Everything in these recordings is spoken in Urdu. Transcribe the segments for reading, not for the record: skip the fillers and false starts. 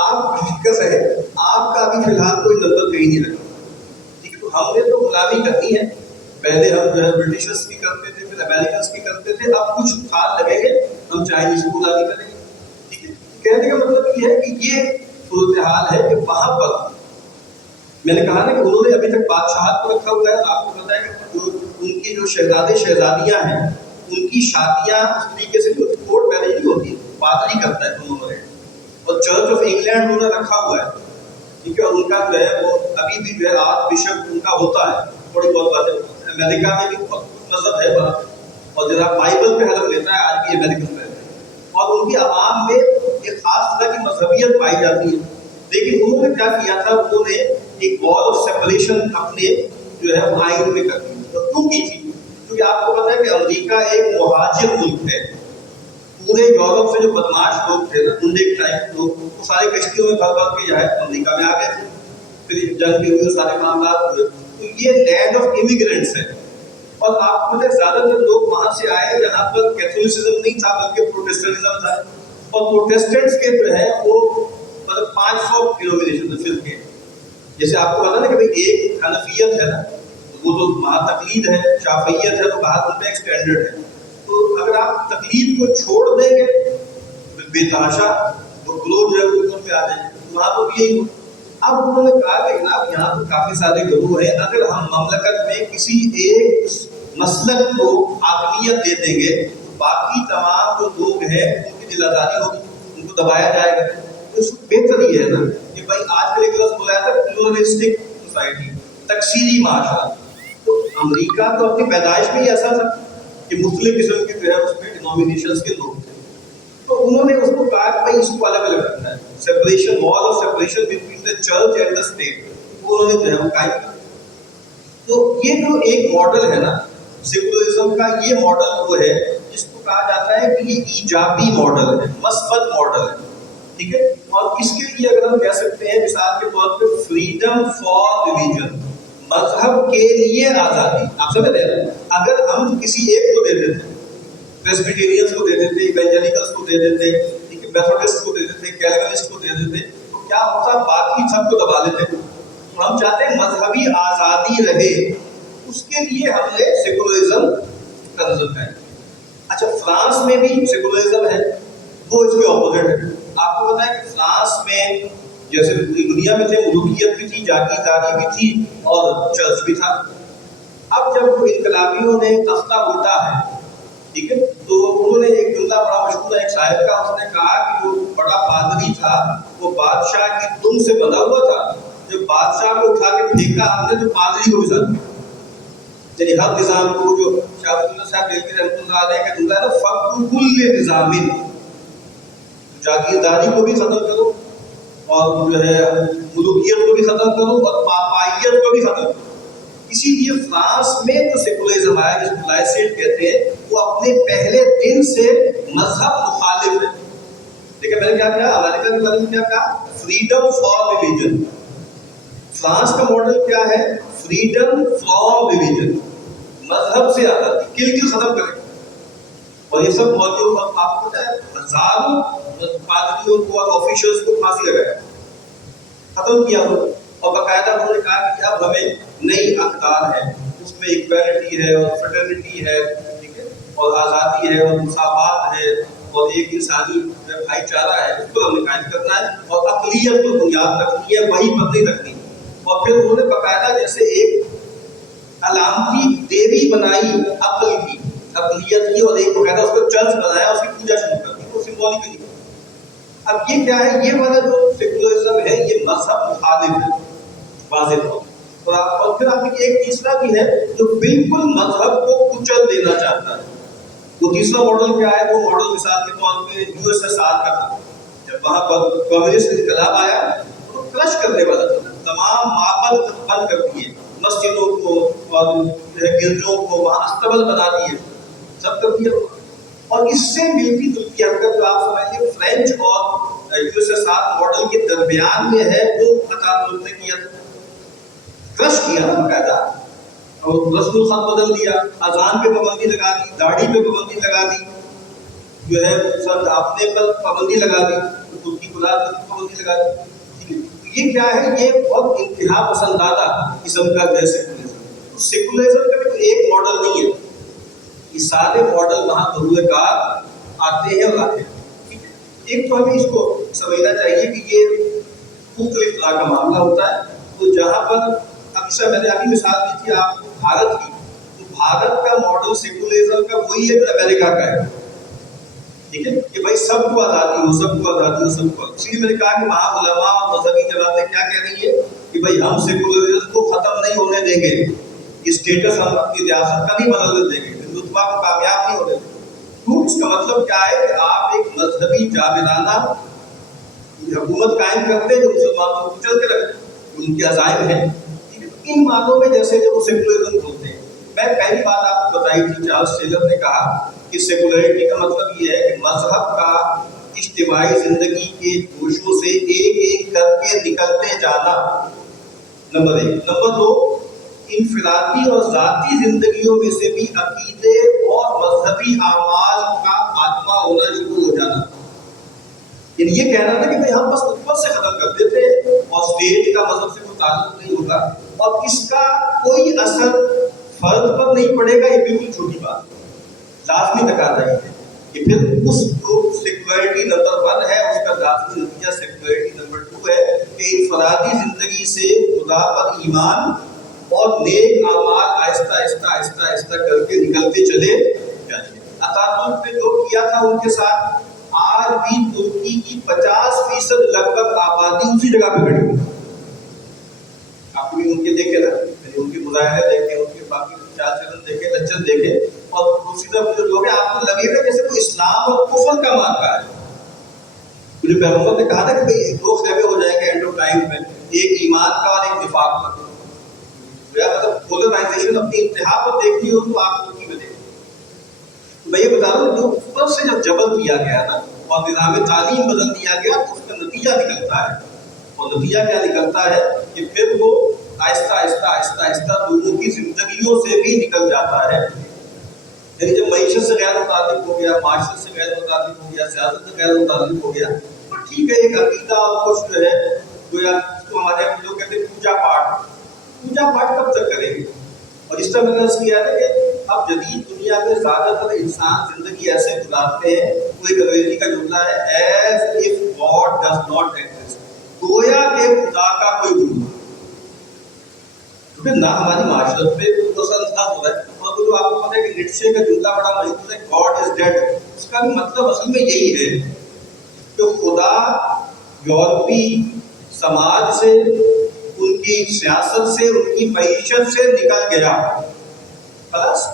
آپ فکر رہے آپ کا ابھی فی الحال کوئی نمبر کہیں نہیں لگا. ٹھیک ہے, تو ہم نے تو غلامی کرنی ہے. پہلے ہم جو ہے برٹشرس کی کرتے تھے, پھر امریکنس کی کرتے تھے, اب کچھ سال لگیں گے ہم چائنیز کی غلامی کریں گے. ٹھیک ہے, کہنے کا مطلب یہ ہے کہ یہ صورتحال ہے کہ وہاں پر میں نے کہا نا کہ انہوں نے ابھی تک بادشاہت کو رکھا ہوا ہے. آپ کو پتا ہے کہ ان کی جو شہزادے شہزادیاں ہیں ان کی شادیاں اس طریقے سے کورٹ میرج نہیں ہوتی, پادری کرتا ہے انہوں نے, اور چرچ آف انگلینڈ انہوں نے رکھا ہوا ہے. ٹھیک ہے, ان کا جو ہے وہ ابھی بھی جو ہے آرچ بشپ ان کا ہوتا ہے. تھوڑی بہت باتیں امریکہ میں بھی بہت مذہب ہے بڑا, اور جناب بائبل پہ حلف لیتا ہے آج بھی امریکن میں, اور ان کی عوام میں ایک خاص طرح کی مذہبیت پائی جاتی ہے. لیکن انہوں نے کیا کیا تھا, انہوں نے ایک وال آف سیپریشن اپنے جو ہے وہ آئین میں کر دی. تو کیوں کی تھی؟ کیونکہ آپ کو پتا ہے کہ امریکہ ایک مہاجر ملک ہے. پورے یورپ سے جو بدماش لوگ تھے نا, انڈے ٹائپ لوگ, وہ سارے کشتیوں میں بھر بھر کے جو ہے امریکہ میں آ گئے تھے. پھر جنگ کے ہوئے سارے معاملات ہوئے. تو یہ لینڈ آف امیگرینٹس ہے. اور آپ کو پتہ ہے زیادہ تر لوگ وہاں سے آئے جہاں پر کیتھولسزم نہیں تھا بلکہ پروٹیسٹنٹزم تھا. اور پروٹیسٹنٹس کے جو ہے وہ مطلب 500 ڈینومینیشن فرقے. جیسے آپ کو پتا نا کہ بھئی ایک حنفیت ہے نا, وہ تو وہاں تقلید ہے, شافعیت ہے تو باہر ان میں ایک سٹینڈرڈ ہے. تو اگر آپ تقلید کو چھوڑ دیں گے بے تحاشا تو گروہ جو ہے وہ پہ آ جائیں گے. وہاں تو یہی ہو. اب انہوں نے کہا کہ جناب یہاں تو کافی سارے گروہ ہیں, اگر ہم مملکت میں کسی ایک مسلک کو حاکمیت دے دیں گے تو باقی تمام جو لوگ ہیں ان کی دل آزاری ہوگی, ان کو دبایا جائے گا. اس کو بہتر یہ ہے نا کہ بھائی آج کل ایک لفظ بلایا تھا پلورلسٹک سوسائٹی, تکثیری معاشرہ. تو امریکہ تو اپنی پیدائش میں ہی ایسا تھا کہ مختلف قسم کے جو ہے اس میں ڈینومینیشنز کے لوگ تھے. تو انہوں نے اس کو کہا کہ بھائی اس کو الگ الگ رکھنا ہے, سیپریشن, وال of separation between the church and the state. انہوں نے جو ہے وہ قائم کیا. تو یہ جو ایک ماڈل ہے نا سیکولرزم کا, یہ ماڈل وہ ہے جس کو کہا جاتا ہے کہ یہ ایجابی ماڈل ہے, مثبت ماڈل ہے. ٹھیک ہے, اور اس کے لیے اگر ہم کہہ سکتے ہیں مثال کے طور پہ فریڈم فار ریلیجن, مذہب کے لیے آزادی. آپ سمجھ رہے ہیں, اگر ہم کسی ایک کو دے دیتے, پریسبیٹیرینز کو دے دیتے, ایونجیلیکلز کو دے دیتے, میتھوڈسٹ کو دے دیتے, کیلوینسٹ کو دے دیتے, تو کیا ہوتا, باقی سب کو دبا لیتے. تو ہم چاہتے ہیں مذہبی آزادی رہے, اس کے لیے ہم نے سیکولرزم کا نظر ہے. اچھا, فرانس میں بھی سیکولرزم ہے, وہ اس کے اپوزٹ ہے. آپ کو پتا ہے کہ فرانس میں جیسے پوری دنیا میں تھے, ملوکیت بھی تھی, جاگیرداری بھی تھی, اور چرچ بھی تھا. اب جب انقلابیوں نے تختہ الٹا ہے, ٹھیک ہے, تو انہوں نے ایک جملہ بڑا مشہور ہے ایک صاحب کا, اس نے کہا کہ جو بڑا پادری تھا وہ بادشاہ کی دم سے بندھا ہوا تھا, جب بادشاہ کو اٹھا کے پھینکا ہم نے تو پادری کو بھی ساتھ دیا. یعنی ہر نظام کو, جو شاہ ولی اللہ صاحب دہلوی رحمۃ اللہ علیہ کا جملہ ہے نا, فَقْدُ كُلِّ نِظَامٍ, جاگیرداری کو بھی ختم کرو, اور جو ہے ملوکیت کو بھی ختم کرو, اور پاپائیت کو بھی ختم کرو. اسی لیے فرانس میں جو سیکولرزم آیا, جس کو لائسیٹ کہتے ہیں, وہ اپنے پہلے دن سے مذہب مخالف ہے. دیکھیں میں نے کیا کہا, امریکہ کے بارے میں کیا کہا, فریڈم فار ریلیجن. فرانس کا ماڈل کیا ہے, فریڈم فرام ریلیجن, مذہب سے آزادی, کل ختم کریں. اور یہ سب موجود, آپ کو پتا ہے ہزاروں پادریوں کو اور آفیشلز کو پھانسی لگایا, ختم کیا ہو. اور باقاعدہ انہوں نے کہا کہ اب ہمیں نئی اقدار ہے, اس میں ایکویلٹی ہے, اور فریٹرنٹی ہے, ٹھیک ہے, اور آزادی ہے, اور مساوات ہے, اور ایک انسانی بھائی چارہ ہے, اس کو ہم نے قائم کرنا ہے, اور اقلیت کو بنیاد رکھنی ہے, وہی پر نہیں رکھنی. اور پھر انہوں نے باقاعدہ جیسے ایک علامتی دیوی بنائی عقل کی, اقلیت کی, اور ایک باقاعدہ اس کو چرچ بنایا, اس کی پوجا شروع کر دی, وہ سمبولکلی. اب یہ کیا ہے, یہ والا جو سیکولرزم ہے یہ مذہب مخالف ہے واضح طور پر. اور پھر آپ ایک تیسرا بھی ہے جو بالکل مذہب کو کچل دینا چاہتا ہے. وہ تیسرا ماڈل کیا ہے, وہ ماڈل مثال کے طور پہ USSR کا تھا. جب وہاں پر کمیونسٹ انقلاب آیا تو کرش کرنے والا تھا, تمام معبد بند کر دیے, مسجدوں کو اور گرجوں کو وہاں استبل بنا دیے, سب کر دیا. اور اس سے ملتی جلتی حرکت جو آپ سمجھیے فرینچ اور USSR ماڈل کے درمیان میں ہے, وہ قطار نے کیا تھا, کرش کیا باقاعدہ, اور رسم الخط بدل دیا, اذان پہ پابندی لگا دی, داڑھی پہ پابندی لگا دی. جو ہے سب اپنے پر پابندی لگا دی، تو خود کی اولاد پر پابندی لگا دی. ٹھیک ہے، تو یہ کیا ہے، یہ بہت انتہا پسندانہ قسم کا ہے سیکولرزم. سیکولرزم کا بھی تو ایک ماڈل نہیں ہے، یہ سارے ماڈل وہاں بروئے کار آتے ہیں اور آتے ہیں. ٹھیک ہے، ایک تو ہمیں اس کو سمجھنا چاہیے کہ یہ حقوق الاطلاع کا معاملہ ہوتا ہے. تو جہاں پر اکثر میں نے ابھی مثال دی تھی آپ کو بھارت کی، تو بھارت کا ماڈل سیکولرزم کا وہی ہے جو امریکہ کا ہے. ٹھیک ہے، کہ بھائی سب کو آزادی ہو، سب کو آزادی ہو، سب کو. اس لیے میں نے کہا کہ وہاں علماء اور مذہبی جماعتیں کیا کہہ رہی ہے کہ بھائی ہم سیکولرزم کو ختم نہیں ہونے دیں گے، یہ اسٹیٹس ہم اپنی ریاست کا نہیں بدلنے دیں گے، ہندوتوا کو کامیاب نہیں ہونے دیں گے. تو اس کا مطلب کیا ہے کہ آپ ایک مذہبی جاویدانہ حکومت قائم کرتے ہیں جو مسلمانوں کو چل کے رکھتے ہیں، ان کے عزائم ہیں. ان معنوں میں جیسے جب وہ سیکولرزم بولتے ہیں، میں پہلی بات آپ کو بتائی تھی، چارلس ٹیلر نے کہا کہ سیکولرٹی کا مطلب یہ ہے کہ مذہب کا اجتماعی زندگی کے گوشوں سے ایک ایک کر کے نکلتے جانا، نمبر ایک. نمبر دو، انفرادی اور ذاتی زندگیوں میں سے بھی عقیدے اور مذہبی اعمال کا خاتمہ ہونا شروع ہو جانا. یعنی یہ کہنا تھا کہ بھائی ہم بس اوپر سے ختم کر دیتے ہیں اور اسٹیٹ کا مذہب سے کوئی تعلق نہیں ہوگا اور اس کا کوئی اثر فرد پر نہیں پڑے گا. یہ بالکل چھوٹی بات ہے، لازمی تقاضا یہ ہے کہ پھر اس کو سیکولرٹی نمبر 1 ہے، اس کا لازمی نتیجہ سیکولرٹی نمبر 2 ہے کہ انفرادی زندگی سے خدا پر ایمان اور نیک اعمال آہستہ آہستہ آہستہ آہستہ کر کے نکلتے چلے جائیں. اتاتürk نے جو کیا تھا ان کے ساتھ، آج بھی ترکی کی 50% لگ بھگ آبادی اسی جگہ پہ کھڑی ہوئی. آپ بھی ان کے دیکھے نا، ان کے مظاہرے دیکھے، ان کے باقی چال چلن دیکھے، لچن دیکھے، اور دوسری طرف جو لوگ ہیں آپ کو لگے گا جیسے کوئی اسلام اور کفر کا مارکا ہے. مجھے پیغمبر نے کہا تھا کہ بھئی دو خیمے ہو جائیں گے اینڈ آف ٹائم میں، ایک ایمان کا اور ایک نفاق کا. مطلب پولرائزیشن اپنی انتہا پر دیکھنی ہو تو آپ ترکی میں دیکھیں. میں یہ بتا رہا ہوں جو اوپر سے جب جبر کیا گیا نا اور نظام تعلیم بدل دیا گیا تو اس کا نتیجہ نکلتا ہے. اور نتیجہ کیا نکلتا ہے کہ پھر وہ آہستہ آہستہ آہستہ آہستہ لوگوں کی زندگیوں سے بھی نکل جاتا ہے. یعنی جب معیشت سے غیر متعلق ہو گیا، معاشرت سے غیر متعلق ہو گیا، سیاست سے غیر متعلق ہو گیا، تو ٹھیک ہے ایک عقیدہ اور کچھ جو ہے گویا اس کو ہمارے لوگ کہتے ہیں پوجا پاٹ. پوجا پاٹ کب تک کریں گے؟ اور اس طرح میں نے عرض کیا ہے کہ اب جدید دنیا میں زیادہ تر انسان زندگی ایسے گزارتے ہیں، وہ ایک انگریزی کا جملہ ہے as if God does not exist, گویا کہ خدا کا کوئی وجود نہیں. کیونکہ نہ ہماری معاشرت پہ اثر انداز ہو رہا ہے. اور جو آپ کو پتہ ہے کہ نیٹشے کا جملہ بڑا مشہور ہے، گاڈ از ڈیڈ. اس کا بھی مطلب اصل میں یہی ہے کہ خدا یورپی سماج سے، ان کی سیاست سے، ان کی معیشت سے نکل گیا. خلاص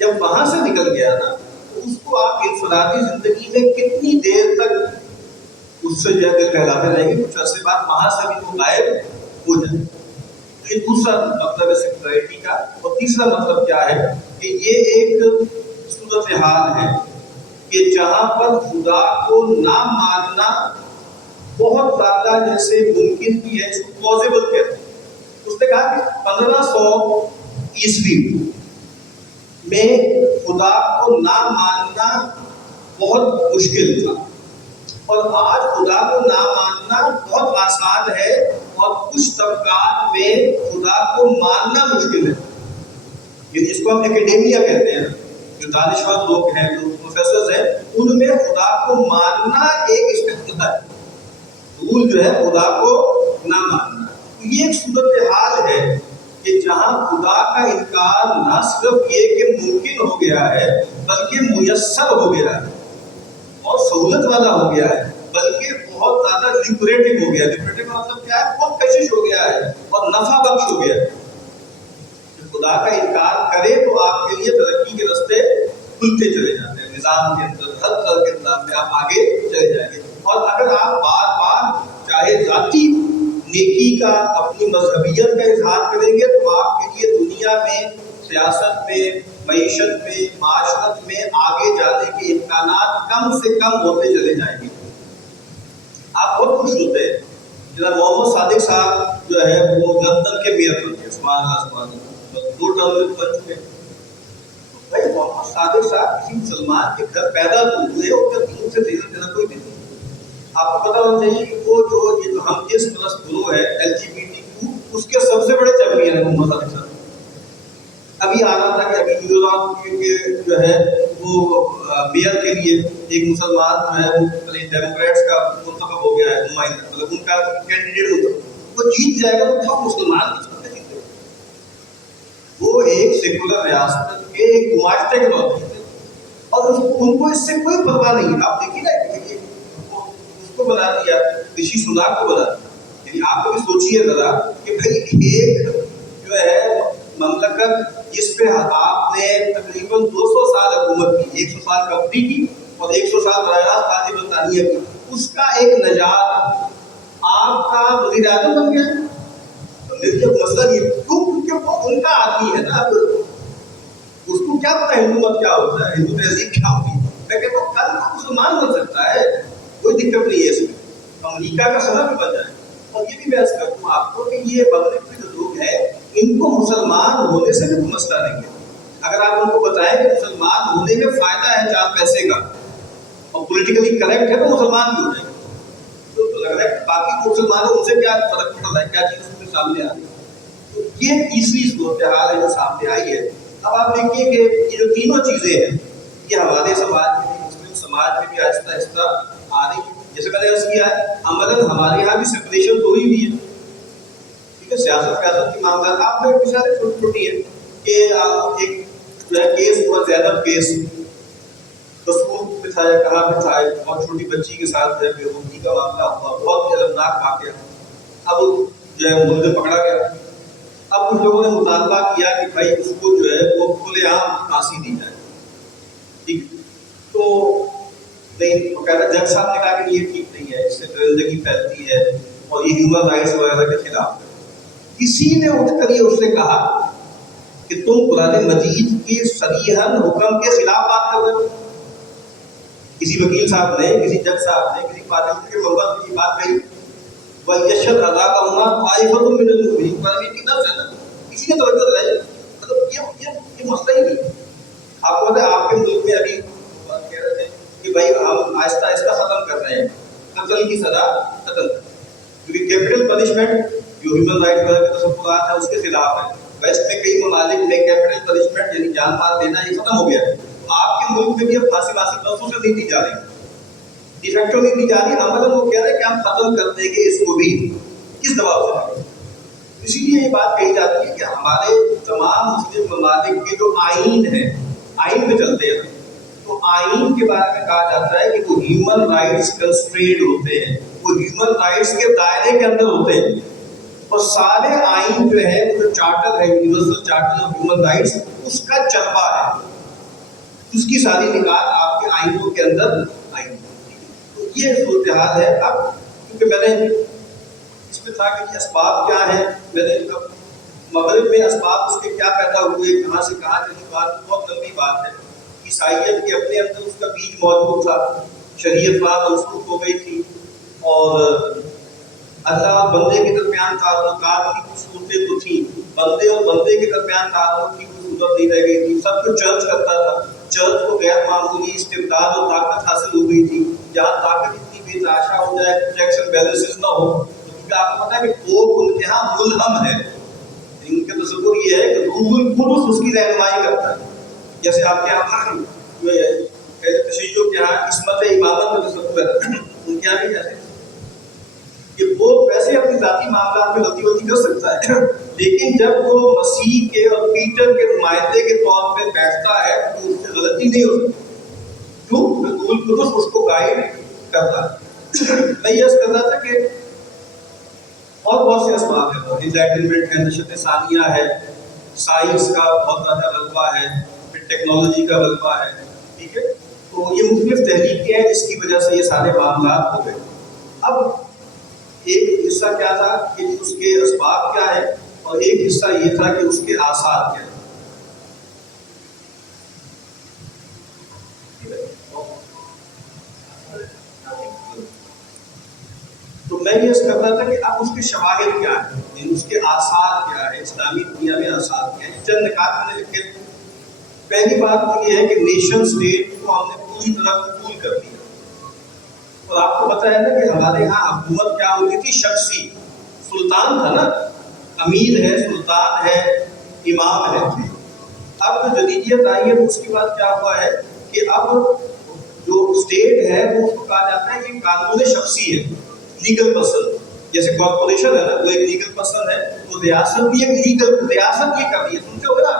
جب وہاں سے نکل گیا نا تو اس کو آپ انفرادی زندگی میں کتنی دیر تک اس سے دل بہلاتے رہیں گے، کچھ عرصے بعد وہاں سے بھی وہ غائب ہو جائے. تو یہ دوسرا مطلب ہے سیکولرٹی کا. اور تیسرا مطلب کیا ہے کہ یہ ایک صورتحال ہے کہ جہاں پر خدا کو نہ ماننا بہت زیادہ جیسے ممکن بھی ہے، اس کو پلازیبل کہتے ہیں. اس نے کہا کہ 1500 عیسوی میں خدا کو نہ ماننا بہت مشکل تھا، اور آج خدا کو نہ ماننا بہت آسان ہے، اور کچھ طبقات میں خدا کو ماننا مشکل ہے. یہ جس کو ہم اکیڈیمیا کہتے ہیں، جو دانشور لوگ ہیں، جو پروفیسرز ہیں، ان میں خدا کو ماننا ایک استعداد ہے. رول جو ہے خدا کو نہ ماننا. تو یہ ایک صورتحال ہے کہ جہاں خدا کا انکار نہ صرف یہ کہ ممکن ہو گیا ہے بلکہ میسر ہو گیا ہے اور سہولت والا ہو گیا ہے، بلکہ بہت زیادہ لیبریٹو ہو گیا. لیبریٹو کا مطلب کیا ہے؟ بہت کشش ہو گیا ہے اور نفع بخش ہو گیا ہے. خدا کا انکار کرے تو آپ کے لیے ترقی کے راستے کھلتے چلے جاتے ہیں. نظام کے اندر، ہر طرح کے نظام میں آپ آگے چلے جائیں گے. اور اگر آپ بار بار چاہے ذاتی نیکی کا، اپنی مذہبیت کا اظہار کریں گے تو آپ کے لیے دنیا میں، سیاست میں، معیشت میں، معاشرت میں آگے جانے کے امکانات کم سے کم ہوتے چلے جائیں گے. آپ بہت خوش ہوتے ہیں. جناب محمد صادق صاحب جو ہے وہ لندن کے میئر بن گئے، سبحان اللہ سبحان اللہ، 2 ٹرم میں بن چکے. بھائی محمد صادق صاحب کسی مسلمان کے گھر پیدا ہوئے اور ان کا دین سے لینا دینا کوئی نہیں. آپ کو پتا ہونا چاہیے کہ وہ جو ہم جس پلس گروہ ہے LGBTQ اس کے سب سے بڑے چیمپئن ہیں محمد صادق صاحب. ابھی آ رہا تھا کہ ابھی نیو یارک کے جو ہے وہ میئر کے لیے ایک مسلمان جو ہے وہ ڈیموکریٹس کا منتخب ہو گیا ہے نمائندہ, مطلب ان کا کینڈیڈیٹ منتخب, وہ جیت جائے گا تو مسلمان کس وقت جیتے. وہ ایک سیکولر ریاست کے ایک گماشتے کے طور پر اور ان کو اس سے کوئی پرواہ نہیں. آپ دیکھیے نا اس کو بنا دیا, رشی سناک کو بنا دیا. یعنی آپ کو بھی سوچیے ذرا کہ بھائی ایک جو ہے مملکت جس پہ آپ نے تقریباً 200 سال حکومت کی, 100 سال کمپنی کی اور 100 سال براہ راست تاج برطانیہ کی, اس کا ایک نژاد آپ کا وزیر اعظم بن گیا. مسئلہ یہ کیونکہ وہ ان کا آدمی ہے نا, اب اس کو کیا پتا ہندو مت کیا ہوتا ہے, ہندو تہذیب کیا ہوتی ہے. میں کہتا ہوں کل کو مسلمان بن سکتا ہے, کوئی دقت نہیں ہے اس میں, امریکہ کا صدر بھی بن جائے. اور یہ بھی بحث کرتا ہوں آپ کو کہ یہ مغرب کے جو لوگ ہیں ان کو مسلمان ہونے سے بھی کوئی مسئلہ نہیں ہے. اگر آپ ان کو بتائیں کہ مسلمان ہونے میں فائدہ ہے 4 پیسے کا اور پولیٹیکلی کریکٹ ہے تو مسلمان بھی ہو جائے گا. تو لگ رہا ہے کہ باقی مسلمانوں ان سے کیا فرق پڑ رہا ہے, کیا چیز اس کے سامنے آ رہی ہے. تو یہ تیسری صورتحال ہے جو سامنے آئی ہے. اب آپ دیکھیے کہ یہ جو تینوں چیزیں ہیں یہ ہمارے سماج میں بھی, مسلم سماج میں بھی آہستہ آہستہ آ رہی ہے. جیسے میں نے عرض کیا ہے عملاً ہمارے یہاں بھی سیپریشن تو ہوئی بھی ہے. ٹھیک ہے, سیاست کے معاملات آپ میں اشارے چھوٹی چھوٹی ہے کہ ایک جو ہے کیس ہوا, زینب کیس رسول پہ تھا یا کہاں پہ تھا, بہت چھوٹی بچی کے ساتھ جو ہے بے وقوفی کا معاملہ ہوا, بہت المناک واقعہ. اب جو ہے ملزم پکڑا گیا. اب کچھ لوگوں نے مطالبہ کیا کہ بھائی اس کو جو ہے وہ کھلے عام پھانسی دی جائے. ٹھیک, تو نہیں, وہ کہتا جج صاحب نے کہا کہ یہ ٹھیک نہیں ہے, اس سے درندگی پھیلتی ہے اور یہ ہیومن رائٹس وغیرہ کے خلاف ہے. کسی نے اٹھ کر یہ اس سے کہا کہ تم قرآن مجید کے صریحاً حکم کے خلاف بات کر رہے ہو. کسی وکیل صاحب نے, کسی جج صاحب نے, کسی پارلیمنٹ کے ممبر نے یہ بات کہی. وَيَشْهَدْ عَذَابَهُمَا طَائِفَةٌ مِّنَ الْمُؤْمِنِينَ, قرآن کی نص ہے نا, کسی نے توجہ دلائی. مطلب یہ مسئلہ ہی نہیں. آپ کو پتہ ہے آپ کے ملک میں ابھی بات کہہ رہے تھے کہ بھائی ہم آہستہ آہستہ ختم کر رہے ہیں قتل کی سزا ختم, کیونکہ کیپٹل پنشمنٹ جو ہیومن رائٹس وغیرہ کے تصورات ہیں اس کے خلاف ہے. ویسٹ میں کئی ممالک میں کیپٹل پنشمنٹ یعنی جان مال دینا یہ ختم ہو گیا ہے. تو آپ کے ملک میں بھی اب پھانسی واسی برسوں سے نہیں دی جا رہی, ڈی فیکٹو نہیں دی جا رہی. عملاً وہ کہہ رہے ہیں کہ ہم ختم کر دیں گے اس کو بھی. کس دباؤ سے؟ اسی لیے یہ بات کہی جاتی ہے کہ ہمارے تمام مسلم ممالک کے جو آئین ہیں, آئین پہ چلتے ہیں, تو آئین کے بارے میں کہا جاتا ہے کہ وہ ہیومن رائٹس کنسٹرینڈ ہوتے ہیں, وہ ہیومن رائٹس کے دائرے کے اندر ہوتے ہیں. اور سارے آئین جو ہے وہ جو چارٹر ہے, universal charter of human rights, اس کا چربا ہے, اس کی ساری نکات آپ کے آئینوں کے اندر آئی. تو یہ صورتحال ہے. اب کیونکہ میں نے اس میں تھا کہ اسباب کیا ہیں, میں نے مغرب میں اسباب اس کے کیا پیدا ہوئے, کہاں سے کہاں چلی بات, بہت لمبی بات ہے. عیسائیت کے اپنے اندر اس کا بیج موجود تھا, شریعت وہاں منسوخ ہو گئی تھی, اور اللہ اور بندے کے درمیان تعلقات کی کچھ صورتیں تو تھیں, بندے اور بندے کے درمیان تعلق کی کوئی صورت نہیں رہ گئی تھی. سب کچھ چرچ کرتا تھا, چرچ کو غیر معمولی استبداد اور طاقت حاصل ہو گئی تھی. جہاں طاقت اتنی بے تحاشا ہو جائے, چیکس اینڈ بیلنسز نہ ہو, کیونکہ آپ کو پتا ہے کہ پوپ ان کے ہاں ملہم ہے, ان کے تصور یہ ہے کہ روح القدس اس کی رہنمائی کرتا ہے. جیسے آپ کے یہاں تشیعوں کے یہاں عصمت امامت کا تصور ہے, ان کے یہاں بھی ایسے کہ وہ ویسے اپنی ذاتی معاملات میں غلطی کر سکتا ہے, لیکن جب وہ مسیح کے اور پیٹر کے نمائندے کے طور پہ بیٹھتا ہے تو اس سے غلطی نہیں ہو سکتی, کیوں؟ روح القدس اس کو گائیڈ کرتا ہے. میں یہ کر رہا تھا کہ اور بہت سے اسباب ہیں, انلائٹنمنٹ ہے, نشت ثانیہ ہے, سائنس کا بہت زیادہ غلبہ ہے, پھر ٹیکنالوجی کا غلبہ ہے. ٹھیک ہے, تو یہ مختلف تحریکیں ہیں جس کی وجہ سے یہ سارے معاملات ہو گئے. اب ایک حصہ کیا تھا کہ اس کے اسباب کیا ہے, اور ایک حصہ یہ تھا کہ اس کے آثار کیا ہے. تو میں یہ کرتا تھا کہ اب اس کے شواہد کیا ہے, اس کے آثار کیا ہے, اسلامی دنیا میں آثار کیا ہے. چند نکات میں نے لکھے. پہلی بات تو یہ ہے کہ نیشن اسٹیٹ کو ہم نے پوری طرح قبول کر لیا. اور آپ کو پتا ہے نا کہ ہمارے یہاں حکومت کیا ہوتی تھی؟ شخصی. سلطان تھا نا، امیر ہے، سلطان ہے، امام ہے. اب جو جدیدیت آئی ہے اس کے بعد کیا ہوا ہے کہ اب جو اسٹیٹ ہے وہ اس کو کہا جاتا ہے کہ قانون شخصی ہے، لیگل پرسن. جیسے کارپوریشن ہے نا، وہ ایک لیگل پرسن ہے، تو ریاست بھی ایک لیگل. ریاست یہ کر رہی ہے، سنتے ہو نا،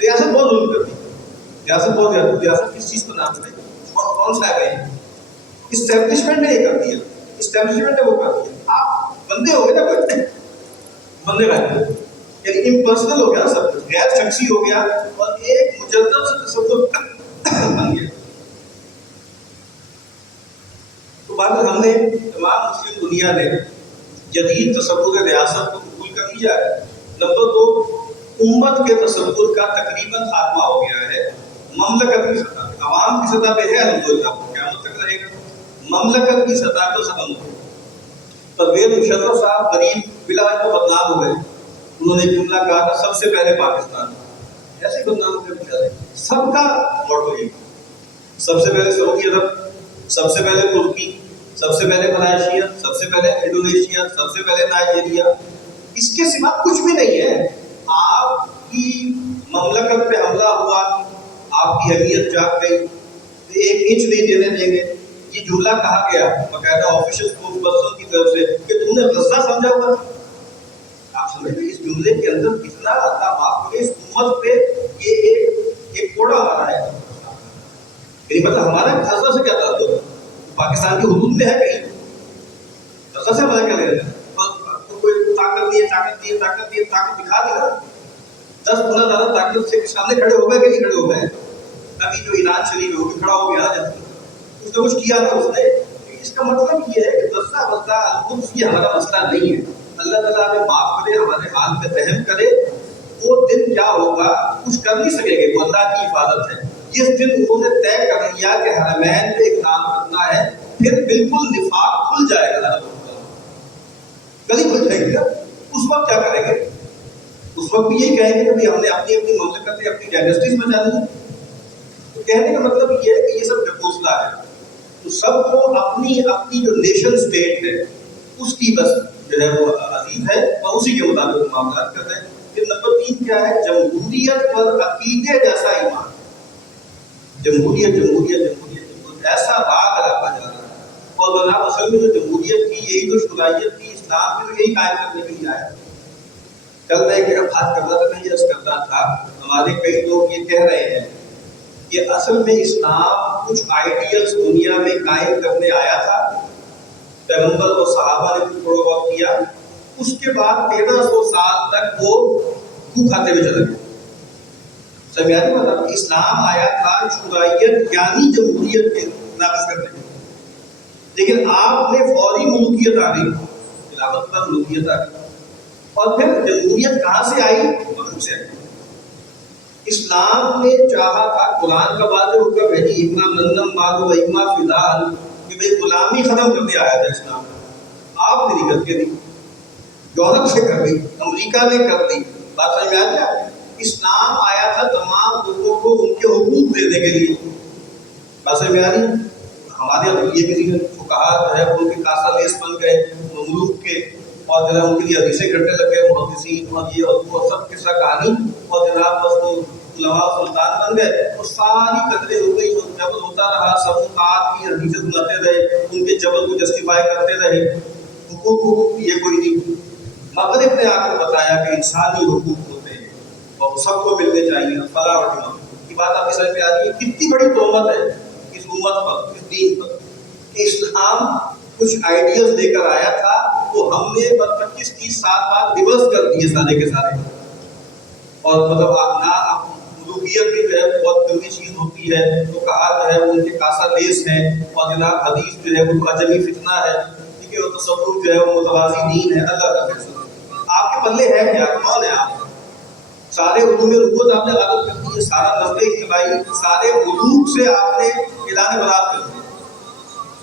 ریاست بہت ظلم کرتی ہے. ریاست بہت زیادہ. ریاست کس چیز کا نام ہے؟ کون سا ہے؟ اسٹیبلشمنٹ نے یہ کر دیا، اسٹیبلشمنٹ نے وہ کر دیا. آپ بندے ہو گئے نا، کوئی بندے رہتے ہیں، یعنی امپرسنل ہو گیا، سب کچھ غیر شخصی ہو گیا اور ایک مجدد سے تصور بن گیا. تو بعد ہم نے تمام مسلم دنیا نے جدید تصور ریاست کو قبول کر لیا ہے. نمبر 2، امت کے تصور کا تقریباً خاتمہ ہو گیا ہے. مملکت کی سطح پہ، عوام کی سطح پہ ہے الحمدللہ، قیامت تک رہے گا. مملکت کی سطح پہ ختم ہو گیا. پرویز مشرف صاحب غریب بلا کو بدنام ہو گئے. انہوں نے جملہ کہا تھا سب سے پہلے پاکستان. ایسے بدنام ہو گئے بیچارے. سب کا موٹو یہ، سب سے پہلے سعودی عرب، سب سے پہلے ترکی، سب سے پہلے ملائیشیا، سب سے پہلے انڈونیشیا، سب سے پہلے نائجیریا. اس کے سوا کچھ بھی نہیں ہے. آپ کی مملکت پہ حملہ ہوا، آپ کی حیثیت جاگ گئی، ایک انچ نہیں دینے دیں گے. یہ جملہ کہا گیا باقاعدہ آفیشل اسپوکس پرسن کی طرف سے کہ تم نے غزہ سمجھا ہوا. آپ سمجھتے اس جملے کے اندر کتنا اللہ معاف کرے اس امت پہ یہ ایک کوڑا مارا ہے. یعنی مطلب ہمارا غزہ سے کیا تعلق ہے؟ پاکستان کی حدود میں ہے کہیں؟ غزہ سے ہمارا کیا لے رہے ہیں؟ کوئی طاقت دی ہے، طاقت دی ہے، طاقت دی ہے، طاقت دکھا دیا. 10 گنا زیادہ طاقت سے سامنے کھڑے ہو گئے کہ نہیں کھڑے ہو گئے؟ ابھی جو ایران شریف ہے وہ بھی کھڑا ہو گیا، اس نے کچھ کیا نا اس نے. اس کا مطلب یہ ہے کہ غزہ القدس یہ ہمارا مسئلہ نہیں ہے. اللہ تعالیٰ ہمیں معاف کرے، ہمارے حال پہ رحم کرے. وہ دن کیا ہوگا کچھ کر نہیں سکیں گے، وہ اللہ کی حفاظت ہے. جس دن انہوں نے طے کر لیا کہ حرمین پہ کام کرنا ہے، پھر بالکل نفاق کھل جائے گا. گلی کھل جائے گی. اس وقت کیا کریں گے؟ اس وقت بھی یہی کہیں گے کہ ہم نے اپنی مملکتیں، اپنی ڈائنیسٹیز بچا لی. تو کہنے کا مطلب یہ ہے کہ یہ سب ڈھکوسلا ہے. تو سب کو اپنی جو نیشن اسٹیٹ ہے اس کی بس جو ہے وہ عزیز ہے اور اسی کے مطابق معاملات کرتے ہیں. پھر نمبر 3 کیا ہے؟ جمہوریت پر عقیدے جیسا ایمان. جمہوریت جمہوریت جمہوریت جمہوریت ایسا راگ رکھا جا رہا ہے. اور جناب اصل میں جو جمہوریت کی یہی جو شرعیت تھی اسلام میں یہی قائم کرنے کے لیے آیا. کل میں ایک بات کرنا تھا، میں یہ عرض کرتا تھا، ہمارے کئی لوگ یہ کہہ رہے ہیں کہ اصل میں اسلام کچھ آئیڈیلز دنیا میں قائم کرنے آیا تھا، پیغمبر اور صحابہ نے کچھ تھوڑا بہت کیا، اس کے بعد 1300 سال تک وہ منہ کھاتے ہوئے چلا گیا. سمجھا مطلب اسلام آیا تھا شرعیت یعنی جمہوریت کے نافذ کرنے کے، لیکن آپ نے فوری ملوکیت آ گئی، خلافت پر ملوکیت آ گئی. اور پھر جمہوریت کہاں سے آئی؟ مغرب سے آئی. اسلام نے چاہا تھا، قرآن کا واضح حکم ہے کہ اما منم مالو و اما فداء، کہ بھئی غلامی ختم کرنے آیا تھا اسلام. آپ نے نہیں کر کے دی، یورپ سے کر دی، امریکہ نے کر دی. بات سمجھ میں آ گیا؟ اسلام آیا تھا تمام لوگوں کو ان کے حقوق دینے کے لیے. بات سمجھ میں آ رہی ہے؟ ہمارے یہاں یہ کسی نے فقہا جو ہے ان کے کاسا لیس بن گئے مملوک کے، اور جناب ان کے لیے حدیثیں کرنے لگے محدثین اور یہ اور وہ سب قصہ کہانی، اور جناب بس وہ علماء سلطان بن گئے اور ساری قدریں ہو گئی. اور جبل ہوتا رہا، سموعات کی حدیثیں سناتے رہے، ان کے جبل کو جسٹیفائی کرتے رہے. حقوق یہ کوئی نہیں. مغرب نے آ کر بتایا کہ انسانی حقوق ہوتے ہیں اور سب کو ملنے چاہیے. فلاح اور ڈیمانڈ کی بات آپ کی سمجھ میں آ رہی ہے؟ کتنی بڑی تہمت ہے اس امت پر، اس دین پر، کہ اسلام کچھ آئیڈیاز لے کر آیا تھا وہ ہم نے 25-30 سال بعد ریورس کر دیے سارے کے سارے. اور مطلب نہ ملوکیت بھی جو ہے بہت گندی چیز ہوتی ہے، تو کہا جو ہے وہ ان کے کاسا لیس ہیں، اور جناب حدیث جو ہے وہ عجمی فتنہ ہے، ٹھیک ہے، اور تصوف جو ہے وہ متوازی دین ہے. اللہ کا فیصلہ. آپ کے پلے ہے کیا؟ کون ہے آپ؟ سارے علوم نبوت آپ نے غلط کر دی ہے، سارا نظر اجتماعی، سارے علوم سے آپ نے اعلان برات کر دیا.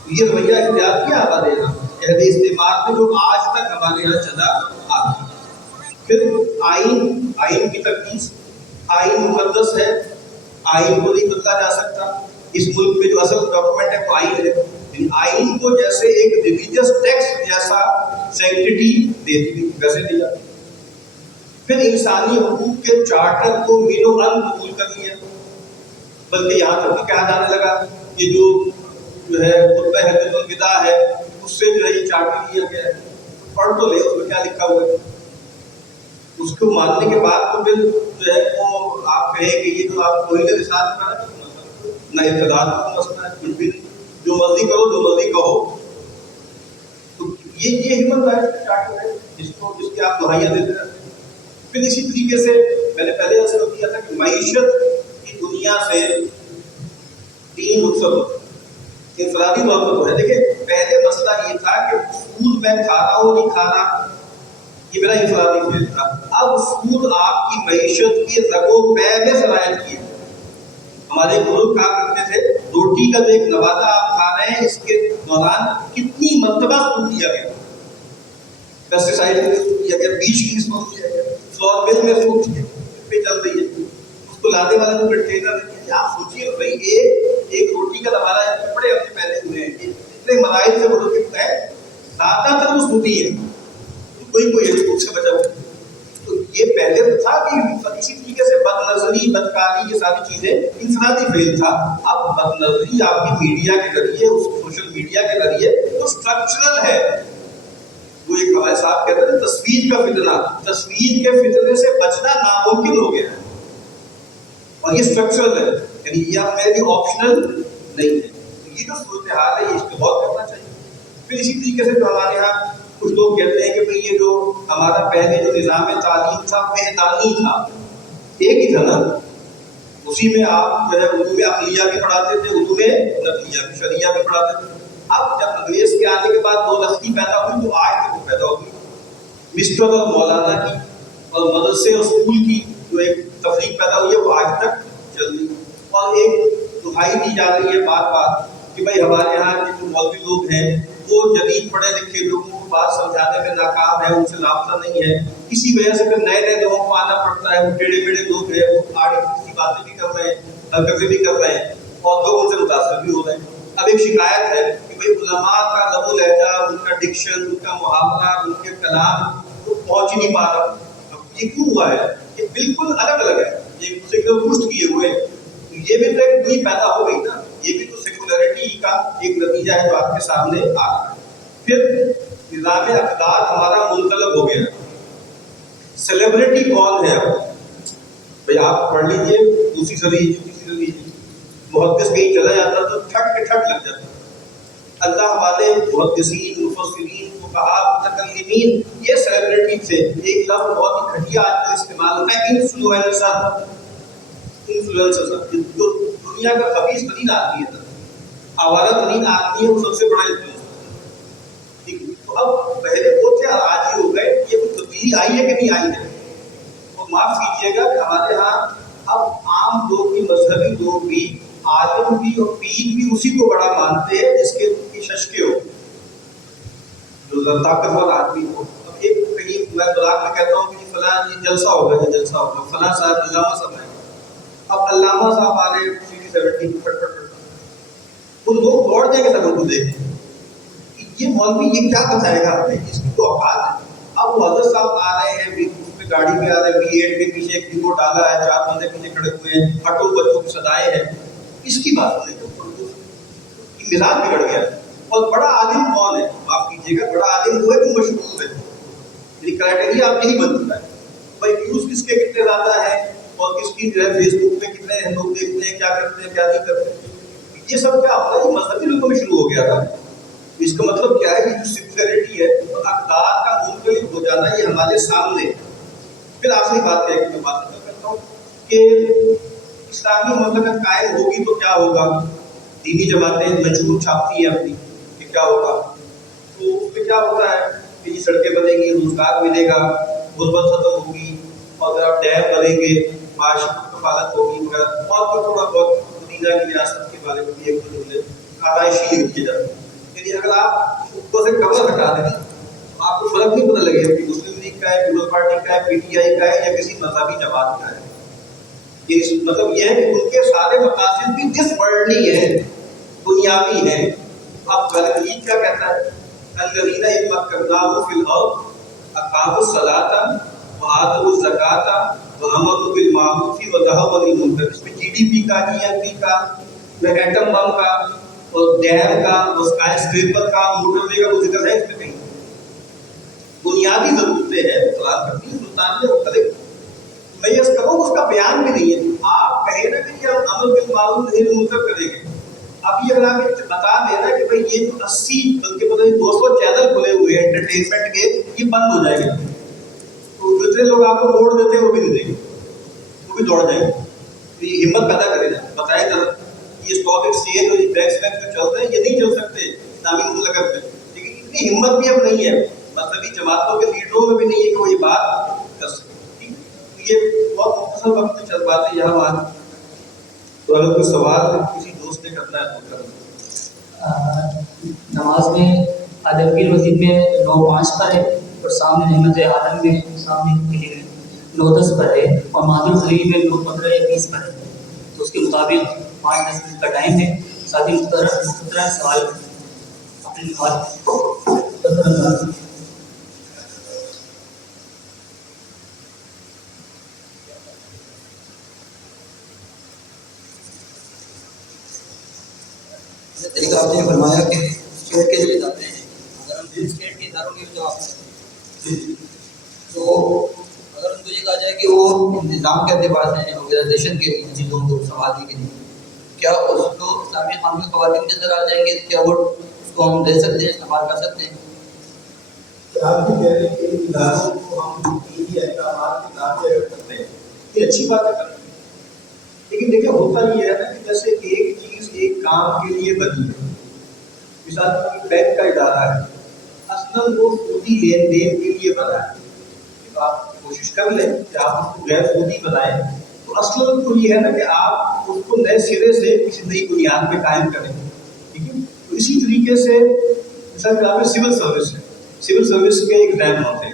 یہ رویہ اختیار کیا ہمارے یہاں عہد استعمار میں، جو آج تک ہمارے یہاں چلا آ رہا ہے. پھر آئین کی تقدیس. آئین مقدس ہے، آئین کو نہیں بدلا جا سکتا. اس ملک میں جو اصل ڈاکومنٹ ہے وہ آئین ہے. لیکن آئین کو جیسے ایک ریلیجیس ٹیکسٹ جیسا سینکٹیٹی دے دی ویسے نہیں جاتی. پھر انسانی حقوق کے چارٹر کو مینو ان قبول کر لیا، بلکہ یہاں تک بھی کہا جانے لگا کہ جو ہے خطبہ حجۃ الوداع ہے اس سے جو ہے یہ چارٹر لیا گیا ہے. پڑھ تو لے اس میں کیا لکھا ہوا ہے. اس کو ماننے کے بعد تو پھر جو ہے وہ آپ کہیں کہ یہ جو آپ کوئی رسالت میں نہ ابتداء کا مسئلہ ہے، کچھ بھی نہیں، جو مرضی کرو جو مرضی کہو. تو یہ ہیومن رائٹس کا چارٹر ہے جس کی آپ دہائیاں دیتے رہتے ہیں. پھر اسی طریقے سے میں نے پہلے عرض کر دیا تھا کہ معیشت کی دنیا سے تین مقصد ہوتے ہیں انفرادی طور پر تو ہے. دیکھیں پہلے مسئلہ یہ تھا کہ سود میں کھا رہا ہوں نہیں کھا رہا، یہ میرا انفرادی فیل تھا. اب سود آپ کی معیشت کی رگ و پے میں شرائط کی ہے. ہمارے بزرگ کہا کرتے تھے روٹی کا جو ایک نوادہ آپ کھا رہے ہیں اس کے دوران کتنی مرتبہ سود دیا گیا، پیسٹی سائڈ میں سود دیا گیا، بیج کی سود دیا گیا، فلور مل میں سود پہ چل رہی ہے. اس کو لانے والا جو کنٹینر ہے، آپ سوچیے بھائی ایک روٹی کا نوادہ کپڑے اپنے پہنے ہوئے ہیں، اتنے مراحل سے بزرگ ہے، زیادہ تر وہ سودی ہے، کوئی ہے سے بچا ہوا. تو یہ پہلے تھا کہ اسی طریقے سے بد نظری بدکاری یہ ساری چیزیں انفرادی فیل تھا. اب بد نظری آپ کی میڈیا کے ذریعے سوشل میڈیا کے ذریعے تو اسٹرکچرل ہے. وہ ایک ہمارے صاحب کہتے ہیں تصویر کا فتنہ، تصویر کے فتنے سے بچنا ناممکن ہو گیا ہے اور یہ اسٹرکچرل ہے، یعنی یہ آپ میرے لیے آپشنل نہیں ہے. یہ جو صورتحال ہے یہ اس پہ غور کرنا چاہیے. پھر اسی طریقے سے جو ہمارے یہاں کچھ لوگ کہتے ہیں کہ بھئی یہ جو ہمارا پہلے جو نظام تعلیم تھا میدانی تھا، ایک ہی تھا نا، اسی میں آپ جو ہے اردو میں عقلیہ بھی پڑھاتے تھے، اردو میں نقلیہ بھی، شریعہ بھی پڑھاتے تھے. اب جب انگریز کے آنے کے بعد دو لختی پیدا ہوئی تو آج تک وہ پیدا ہوگی مسٹر اور مولانا کی اور مدرسے اور اسکول کی جو ایک تفریق پیدا ہوئی ہے وہ آج تک چل رہی ہے. اور ایک دہائی دی جا رہی ہے بات بات کہ بھائی ہمارے یہاں کے جو مولوی لوگ ہیں وہ جدید پڑھے لکھے لوگوں کو بات سمجھانے میں ناکام ہے، ان سے رابطہ نہیں ہے، اسی وجہ سے پھر نئے نئے لوگوں کو آنا پڑتا ہے. وہ ٹیڑھے میڑھے لوگ ہیں، وہ آڑی سی باتیں بھی کر رہے ہیں، حرکتیں بھی کر رہے ہیں اور لوگ ان سے متاثر بھی ہو رہے ہیں. اب ایک شکایت ہے کہ بھائی علماء کا لب و لہجہ، ان کا ڈکشن، ان کا محاورہ، ان کے کلام وہ پہنچ ہی نہیں پا رہا. اب یہ کیوں ہوا ہے؟ یہ بالکل الگ الگ ہے، ایک دوسرے کے پشت کیے ہوئے. یہ بھی تو ایک نئی پیدا ہو گئی نا، یہ بھی تو سیکولرٹی کا ایک نتیجہ ہے جو آپ کے سامنے آ رہا ہے. پھر نظام اقدار ہمارا منقلب ہو گیا. سیلیبریٹی کون ہے؟ اب بھائی آپ پڑھ لیجیے دوسری صدی تیسری صدی محدث کہیں چلا جاتا تو ٹھٹ کے ٹھٹ لگ جاتا. اللہ والے محدثین، مفسرین، فقہاء، متکلمین یہ سیلیبریٹی سے ایک لفظ بہت ہی گھٹیا آج کل استعمال ہوتا ہے، انفلوئنسر. جو دنیا کا خبیث ترین آدمی ہے، آوارہ ترین آدمی ہے، وہ سب سے بڑا انفلوئنسر. تو اب پہلے وہ تھے اور آج ہی ہو گئے. یہ کچھ تبدیلی آئی ہے کہ نہیں آئی ہے؟ اور معاف کیجیے گا کہ ہمارے ہاں اب عام لوگ بھی، مذہبی لوگ بھی، عالم بھی اور پیر بھی اسی کو بڑا مانتے ہیں جس کے ششکے ہو، جو طاقتور آدمی ہو. اب ایک کہیں میں بلاک میں کہتا ہوں کہ فلاں یہ جلسہ ہوگا، یہ جلسہ ہوگا، فلاں صاحب علامہ صاحب ہیں. اب علامہ صاحب آ رہے ہیں CD 70 پھٹ پھٹ پھٹ، ان لوگ دوڑ جائیں گے سب ان کو دیکھ. یہ مولوی یہ کیا بتائے گا ہمیں، اس کی تو اوقات ہے. اب وہ حضرت صاحب آ رہے ہیں، اس میں گاڑی میں آ رہے ہیں، V8 کے پیچھے ایک کیبورڈ ڈالا ہے، 4 بندے پیچھے کھڑے ہوئے ہیں، ہٹو بچوں کی صدائیں ہیں. اس کی بات نہیں، مزاج بگڑ گیا. اور بڑا عالم کون ہے؟ آپ کیجیے گا، بڑا عالم وہ ہے جو مشہور ہے. یعنی کرائٹیریا آپ یہی بن چکا ہے بھائی ویوز کس کے کتنے زیادہ ہیں اور کس کی جو ہے فیس بک پہ کتنے لوگ دیکھتے ہیں، کیا کرتے ہیں کیا نہیں کرتے. یہ سب کیا ہوتا ہے؟ یہ مذہبی لوگوں میں شروع ہو گیا تھا. اس کا مطلب کیا ہے؟ یہ جو سیکولرٹی ہے اور اقدار کا منقلب ہو جانا یہ ہمارے سامنے. پھر آخری بات ہے کہ میں بات کرتا ہوں کہ اسلامی مملکت قائم ہوگی تو کیا ہوگا. دینی جماعتیں منشور چھاپتی ہیں اپنی کہ کیا ہوگا. تو اس میں کیا ہوتا ہے کہ یہ سڑکیں بنیں گی، روزگار ملے گا، غربت ختم ہوگی، اور اگر آپ ڈیم بنیں گے معاشی کفالت ہوگی وغیرہ. اور تھوڑا بہت مدینہ کی ریاست کے بارے میں بھی ایک دو جملے آرائشی لکھ کیے جاتے ہیں. یعنی اگر آپ اوپر سے کور ہٹا دیں تو آپ کو فرق نہیں پتہ لگے کہ مسلم لیگ کا ہے، پیپلز پارٹی کا ہے، PTI کا ہے یا کسی مذہبی جماعت کا ہے. مطلب یہ ہے کہ ان کے سارے مقاصد بھی دس ورلڈلی ہیں، دنیاوی ہیں. اب غلط کیا کہتا ہے؟ الذین ان مکناہم فی الارض اقاموا الصلاۃ وآتوا الزکاۃ وامروا بالمعروف ونہوا عن المنکر. اس میں جی ڈی پی کا، جی این پی کا، ایٹم بم کا، اور ڈیم کا، اسکائی اسکریپر کا، موٹر وے کا وہ ذکر ہے اس میں کہیں. بنیادی ضرورتیں ہیں قرآن کرتی ہے، سلطان نے مختلف. میں یہ کہوں اس کا بیان بھی نہیں ہے. آپ کہیں نا کہ ہم امر بالمعروف نہی عن المنکر کریں گے، اب یہ اگر آپ بتا دینا کہ بھائی یہ 80 بلکہ پتہ نہیں 200 چینل کھلے ہوئے ہیں انٹرٹینمنٹ کے، یہ بند ہو جائے گا، تو جتنے لوگ آپ کو ووٹ دیتے ہیں وہ بھی نہیں دیں گے، وہ بھی دوڑ جائیں گے. تو یہ ہمت پیدا کرے نا، بتائے ذرا یہ اسٹاک ایکسچینج اور بینکس جو چل رہے ہیں یہ نہیں چل سکتے اسلامی مملکت میں. لیکن اتنی ہمت بھی اب نہیں ہے مذہبی جماعتوں کے لیڈروں میں بھی نہیں ہے کہ وہ یہ بات کر سکیں. یہ بہت مختصر وقت میں چند باتیں یہاں وہاں. تو اگر کوئی سوال کسی دوست نے کرنا ہے تو کرنا. نماز میں عالمگیر مسجد میں 9:05 پر ہے اور سامنے نعمت عالم میں سامنے 9:10 پر ہے اور معدل خلیل میں 9:15 یا 20 پر ہے. تو اس کے مطابق 5-10 منٹ کا ٹائم ہے. ساتھ ہی مخترع سوال اپنے طریقہ آپ نے فرمایا کہ اسٹیٹ کے ذریعے جاتے ہیں. اگر ہم اسٹیٹ کے اداروں کی جو آپ تو اگر ان کو یہ کہا جائے کہ وہ نظام کے اعتبار سے آرگنائزیشن کے لیے چیزوں کو سنبھالنے کے لیے کیا اس کو اسلامی قانون خواتین کے اندر آ جائیں گے؟ کیا وہ اس کو ہم دے سکتے ہیں، استعمال کر سکتے ہیں؟ آپ بھی کہہ رہے ہیں کہ اداروں کو ہم دینی احکامات کے تابع کرتے ہیں، یہ اچھی بات ہے. لیکن دیکھیں ہوتا یہ ہے نا کہ جیسے ایک چیز ایک کام کے لیے بنی ہے، مثال کے بینک کا ادارہ ہے، اصلاً وہ سودی لین دین کے لیے بنا ہے. تو آپ کوشش کر لیں کہ آپ اس کو غیر سودی بنائیں. تو اصلاً تو یہ ہے نا کہ آپ اس کو نئے سرے سے کسی نئی بنیاد پہ قائم کریں. ٹھیک ہے، تو اسی طریقے سے مثال کے آپ سول سروس ہے، سول سروس کے ایگزام ہوتے ہیں،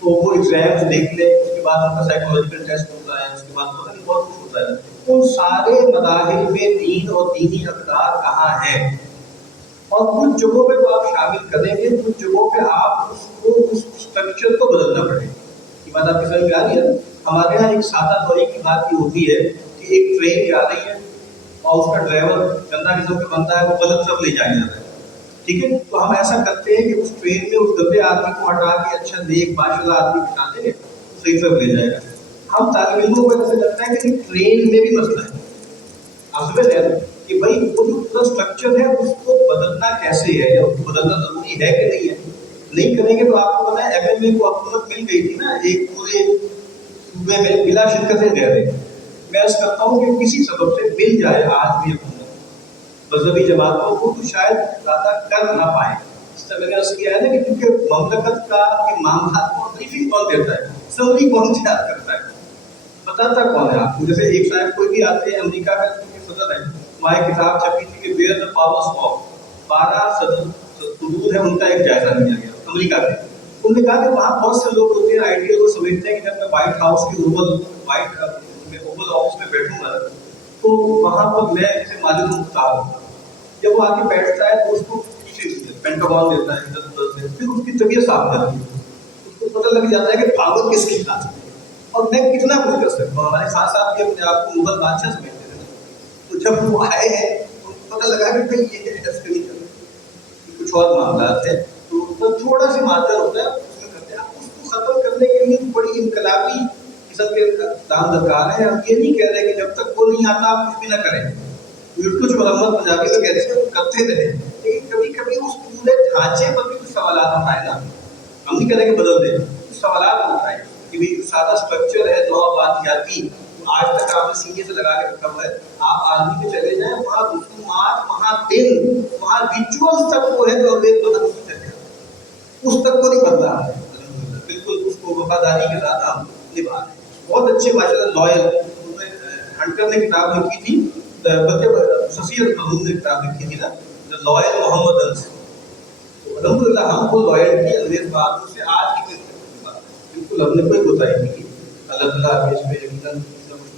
تو وہ ایگزام دیکھ لیں، اس کے بعد ان کا سائیکولوجیکل ٹیسٹ ہوتا ہے، اس کے بعد پتہ نہیں بہت کچھ ہوتا ہے. ان سارے مذاہب میں دین اور دینی اقدار کہاں ہے، اور کچھ جگہوں پہ تو آپ شامل کریں گے، کچھ جگہوں پہ آپ اس کو اس اسٹرکچر کو بدلنا پڑے گا. یہ بات آپ کی سمجھ میں آ رہی ہے؟ ہمارے یہاں ایک سادہ طوری کی بات یہ ہوتی ہے کہ ایک ٹرین جا رہی ہے اور اس کا ڈرائیور گندا قسم کا بندہ ہے، وہ غلط طرف لے جایا جاتا ہے. ٹھیک ہے، تو ہم ایسا کرتے ہیں کہ اس ٹرین میں اس گندے آدمی کو ہٹا کے اچھا نیک ماشاء اللہ آدمی بٹھا دیں گے، صحیح طرف لے جائے گا. ہم طالب علموں کو ایسا لگتا ہے کہ ٹرین میں بھی مسئلہ ہے. آپ سمجھ رہے ہیں کہ بھائی وہ جو پورا اسٹرکچر ہے اس کو بدلنا کیسے ہے، یا اس کو بدلنا ضروری ہے کہ نہیں ہے. نہیں کریں گے تو آپ کو پتا ہے ایم ایم اے کو حکومت مل گئی تھی نا ایک پورے صوبے میں بلا شرکت غیر. میں عرض کرتا ہوں کہ کسی سبب سے مل جائے آج بھی حکومت مذہبی جماعتوں کو تو شاید زیادہ کر نہ پائے. اس طرح میں نے عرض کیا ہے نا کہ کیونکہ مملکت کا معاملات کو بریفنگ کون دیتا ہے، سمری کون تیار کرتا ہے، بتاتا کون ہے آپ کو. جیسے ایک صاحب کوئی بھی آتے ہیں امریکہ کا صدر ہے، وہاں ایک کتاب چھپی تھی کہ ویئر دا پاورس آف 12 صدور ہے، ان کا ایک جائزہ لیا گیا امریکہ میں. انہوں نے کہا کہ وہاں بہت سے لوگ ہوتے ہیں آئیڈیا کو سمجھتے ہیں کہ جب میں وائٹ ہاؤس کی اوول آفس میں بیٹھوں گا تو وہاں پر میں اسے مالک مختار ہوں. جب وہ آ کے بیٹھتا ہے تو اس کو پینٹاگون دیتا ہے ادھر ادھر سے، پھر اس کی طبیعت صاف کرتی ہے، اس کو پتہ لگ جاتا ہے کہ پاور کس کی ہاتھ میں اور میں کتنا کچھ کر سکتا ہوں. ہمارے خان صاحب بھی اپنے آپ کو مغل بادشاہ سمجھتے تھے، تو جب وہ آئے ہیں تو پتہ لگا کہ بھائی یہ عسکری کچھ اور معاملات ہیں. تو تھوڑا سی مادہ ہوتا ہے اس میں کرتے ہیں. اس کو ختم کرنے کے لیے بڑی انقلابی قسم کے اقدام درکار ہے. ہم یہ نہیں کہہ رہے کہ جب تک وہ نہیں آتا آپ کچھ بھی نہ کریں. کچھ مرمت پنجابی تو کہتے ہیں کرتے رہے، لیکن کبھی کبھی اس پورے ڈھانچے پر بھی کچھ سوالات اٹھائے نا. ہم نہیں کہہ رہے کہ بدل دیں، کچھ سوالات اٹھائے کہ بھی سادہ اسٹرکچر ہے، نو آبادیاتی آج تک آپ نے سینے سے لگا کے رکھا ہوا ہے. آپ آدمی پہ چلے جائیں، وہاں رسومات، وہاں دن، وہاں ریچولس تک وہ ہے جو انگریز بدل نہیں کرتے، اس تک کو نہیں بدلا ہے. بالکل اس کو وفاداری کے ساتھ ہم نبھا رہے ہیں. بہت اچھے ماشاء اللہ لائل ہنٹر نے کتاب لکھی تھی، بلکہ سسیر محمود نے کتاب لکھی تھی نا، لائل محمد. الحمد للہ ہم کو لائلٹی انگریز بہادر سے آج کی بالکل ہم نے کوئی کوتاہی نہیں کی. اللہ تعالیٰ اس پہ یقیناً